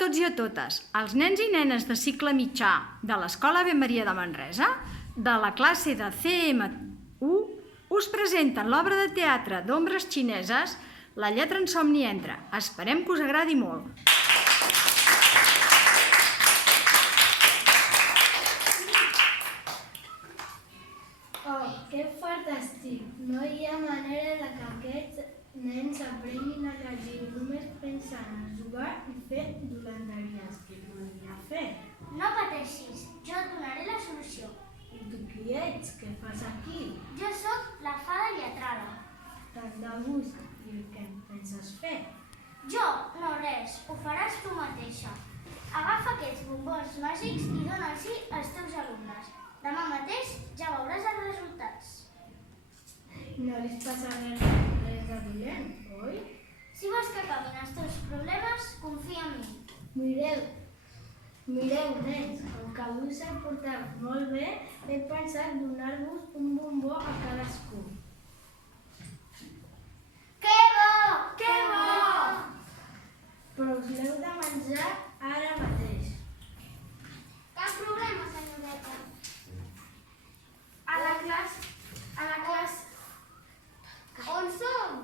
tots i a totes. Els nens i nenes de cicle mitjà de l'Escola Ave Maria de Manresa, de la classe de CM1, us presenten l'obra de teatre d'ombres xineses, La lletra en somni entra. Esperem que us agradi molt. Oh, que fantàstic! No hi ha manera de que aquests nens aprenguin a llegir només pensant a jugar i fer dolenteries. Què podria fer? No pateixis, jo et donaré la solució. I tu qui ets? Què fas aquí? Jo sóc la fada lletrada. Tant de gust. I què en penses fer? Jo? No res, ho faràs tu mateixa. Agafa aquests bombons màgics i dóna'ls-hi als teus alumnes. Demà mateix ja veuràs els resultats. No li passarà res de dolent, oi? Si vols que acabin els teus problemes, confia en mi. Mireu, nens, com que avui s'ha portat molt bé, he pensat donar-vos un bombó a cadascú. Que bo! Que bo! Però us l'heu de menjar ara mateix. Cap problema, senyoreta. A la classe. On som?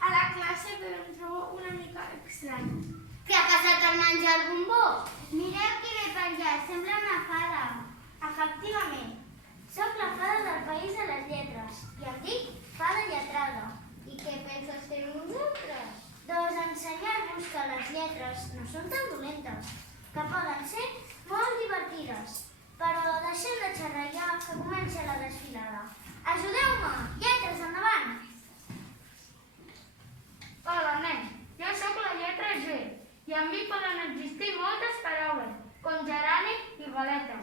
A la classe, però em trobo una mica estrany. Què ha passat al menjar el bombó? Mireu qui l'he penjat, sembla una fada. Efectivament, sóc la fada del País de les Lletres i em dic Fada Lletrada. I què penses fer vosaltres? Doncs ensenyar-vos que les lletres no són tan dolentes, que poden ser molt divertides. Però deixem de xerrar que comença la desfilada. Ajudeu-me! Lletres, endavant! Hola, nen. Jo sóc la lletra G i en mi poden existir moltes paraules, com gerani i galeta.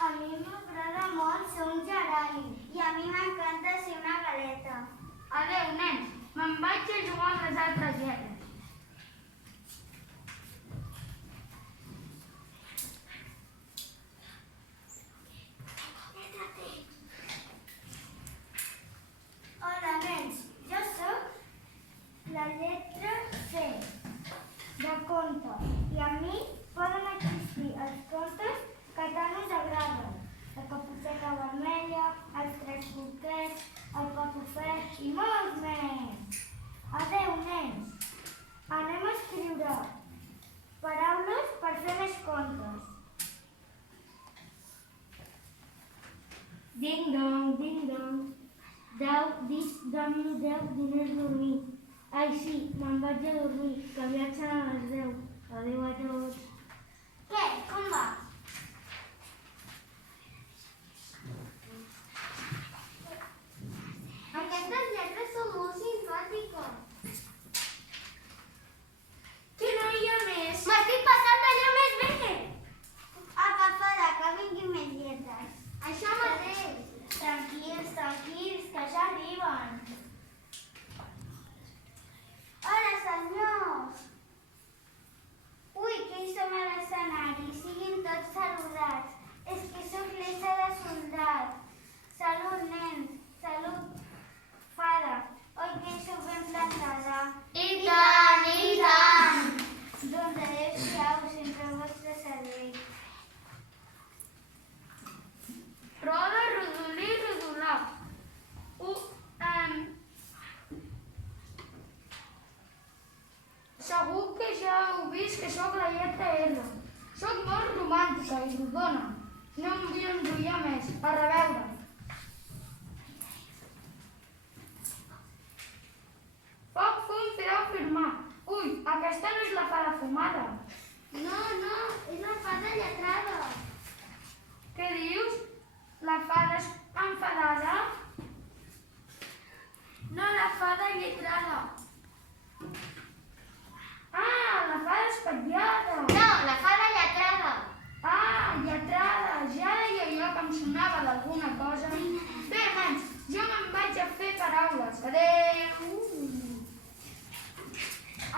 A mi m'agrada molt ser un gerani i a mi m'encanta ser una galeta. Adéu, nen. Me'n vaig a jugar amb les altres lletres. Hola, nens. Jo sóc la lletra C de conte i a mi poden existir els contes que tant us agraden. La Caputxeta Vermella, els Tres Porquets, el Patufet i molts més. Adéu, nens. Anem a escriure paraules per fer més contes. Ding-dong, ding-dong. 10 diners dormir. Ai, sí, me'n vaig a dormir, que aviat seran les 10. Adéu a tots. Què? Com va? Aquestes lletres són molt simpàtiques. Que no hi ha més? M'estic passant d'allò més bé! Apa, fada, que vinguin més lletres. Això mateix. Tranquils, que ja arriben. Hola, senyors. Ui, que hi som a l'escenari. Siguin tots saludats. És que sóc l'essa de soldat. Salut, nens. Salut, fada. Oi que hi sóc ben plantada? I tant, i tant! Doncs adéu-siau, sempre al vostre servei. Roda, rodolí, rodolar. Segur que ja heu vist que sóc la lletra R. Sóc molt romàntica i rodona. No em vull enrotllar més. A reveure. Foc, fum, fideu, firmar. Ui, aquesta no és la fada fumada. No, és la fada lletrada. Què dius? La fada és enfadada? No, la fada lletrada. Ah, la fada espatllada. No, la fada lletrada. Ah, lletrada. Ja deia jo que em sonava d'alguna cosa. Bé, nens, jo me'n vaig a fer paraules. Adéu.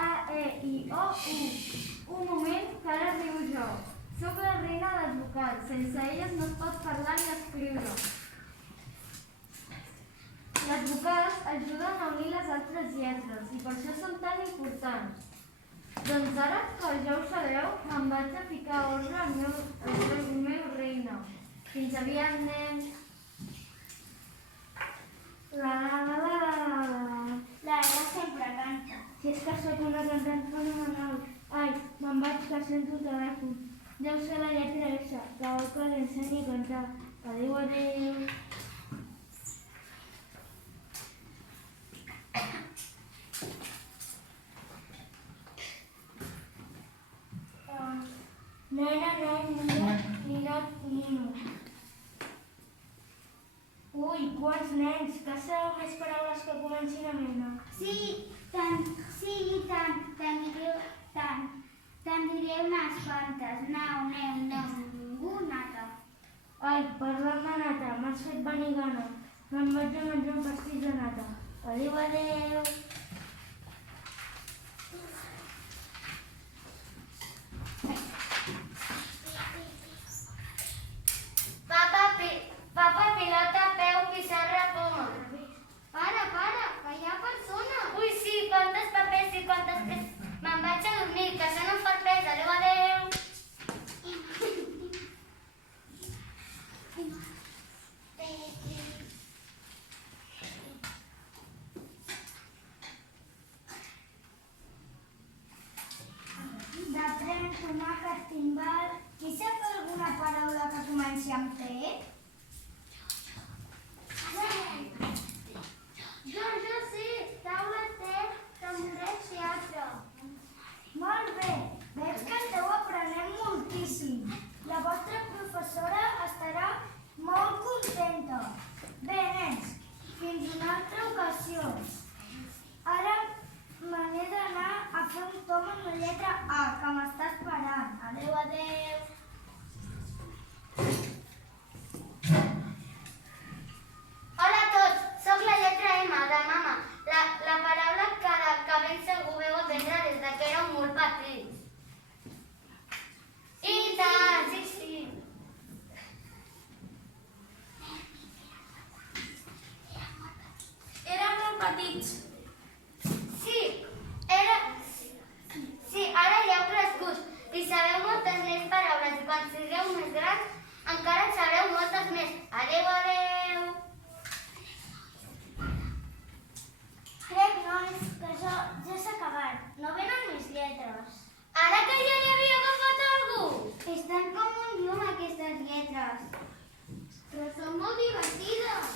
A, E, I, O, U. Un moment, que ara arribo jo. Sóc la reina dels vocals. Sense elles no es pot parlar ni escriure. ajuden a unir les altres lletres i per això són tan importants. Doncs ara que ja ho sabeu, me'n vaig a ficar ordre al meu regne. Fins aviat, nens. La la la la la la la. La Eva sempre canta. Si és que sóc una cantant fenomenal. Ai, me'n vaig que sento el telèfon. Deu ser la lletra S, que vol que l'ensenyi a cantar. Adéu, adéu. Nena, ninot, nino. Ui, quants nens, que sabeu més paraules que comencin amb N. Sí, i tant, te'n diré unes quantes. Nau, neu, ningú, nata. Ai, parlant de nata, m'has fet venir gana. Me'n vaig a menjar un pastís de nata. Adéu, adéu. Papa, pilota, peu, pissarra, poma. Para, que hi ha persona. Ui, sí, quantes papers i quantes pes. Me'n vaig a dormir, que això no em fa pes. Adéu, adéu. De tren, tomàquet, timbal... Qui sap alguna paraula que comenci amb T? Jo sí, taula, té, tamboret, teatre. Molt bé, veig que esteu aprenent moltíssim. La vostra professora estarà molt contenta. Bé, nens, fins una altra ocasió. Ara me n'he d'anar a fer un tom amb la lletra A, que m'està esperant. Adéu, adéu. Hola a tots, sóc la lletra M, de mama. La paraula que ben segur veu aprendre des que éreu molt petits. I tant, sí. Érem molt petits. Sí, ara ja heu crescut i sabeu moltes més paraules i quan sigueu més grans encara en sabreu moltes més. Adéu, adéu. Crec, nois, que ja s'ha acabat. No venen més lletres. Ara que ja n'hi havia agafat algú? Estan com un llum aquestes lletres. Però són molt divertides.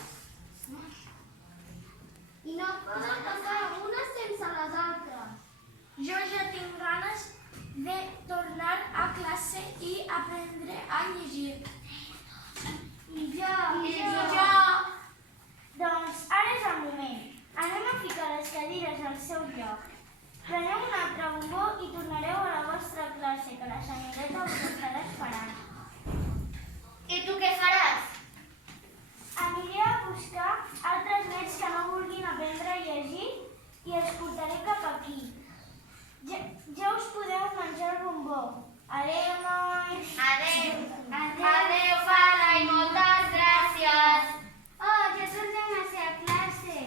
I no poden passar unes sense les altres. Jo ja tinc ganes de tornar a classe i aprendre a llegir. I jo. Doncs ara és el moment. Anem a ficar les cadires al seu lloc. Preneu un altre bombó i tornareu a la vostra classe, que la senyoreta us estarà esperant. I tu què faràs? Aniré a buscar altres nens que no vulguin aprendre a llegir i els portaré cap aquí. Ja us podeu menjar el bombó. Adéu, nois. Adéu, Fada, i moltes gràcies. Oh, ja tornem a ser a classe.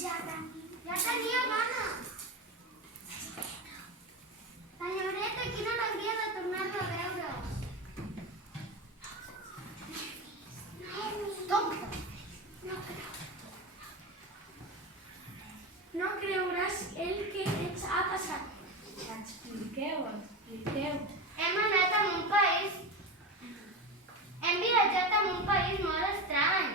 Ja tenia gana. Senyoreta, quina alegria de tornar-lo a veure. No creuràs el que ens ha passat. Expliqueu. Hem viatjat a un país molt estrany.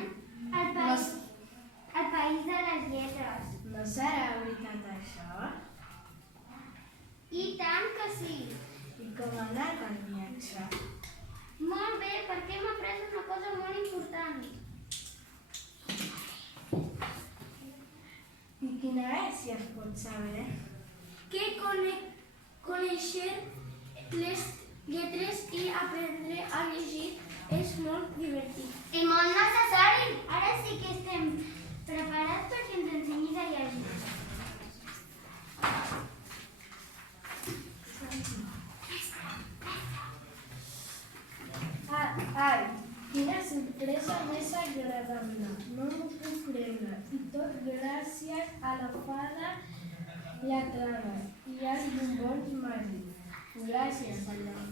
El país de les lletres. No serà veritat això? I tant que sí. I com ha anat el viatge? Molt bé, perquè hem après una cosa molt important. I quina és, si es pot saber? Que conèixer les lletres i aprendre a llegir és molt divertit. I molt necessari. Ara sí que estem preparats perquè ens ensenyis a llegir. Ai, Quina sorpresa més agradable, no m'ho puc creure, i tot gràcies a la fada lletrada i als bombons màgics. Gràcies, senyor.